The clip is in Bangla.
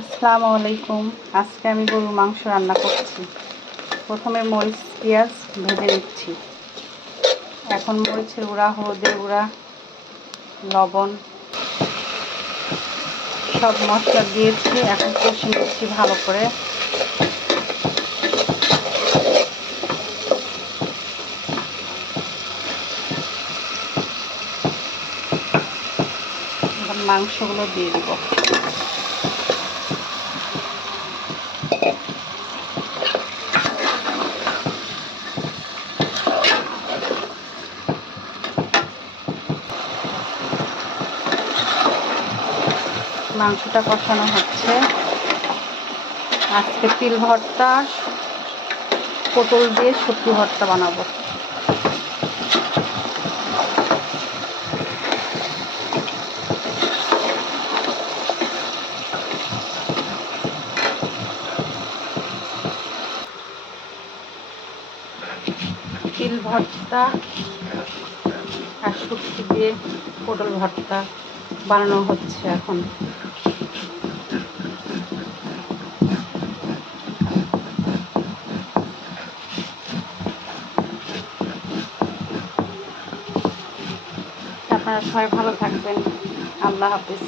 আসসালামু আলাইকুম। আজকে আমি গরুর মাংস রান্না করছি। প্রথমে মরিচ পেঁয়াজ ভেজে নিচ্ছি। এখন মরিচের গুঁড়া, হলুদের গুঁড়া, লবণ সব মশলা দিয়েছি। এখন কষিয়ে নিচ্ছি ভালো করে। এখন মাংসগুলো দিয়ে দিব। মাংসটা কষানো হচ্ছে। আজকে তিল ভর্তা, পটল দিয়ে শুটকি ভর্তা বানাবো। তিল ভর্তা আর শুটকি দিয়ে পটল ভর্তা বানানো হচ্ছে এখন। আপনারা সবাই ভালো থাকবেন। আল্লাহ হাফেজ।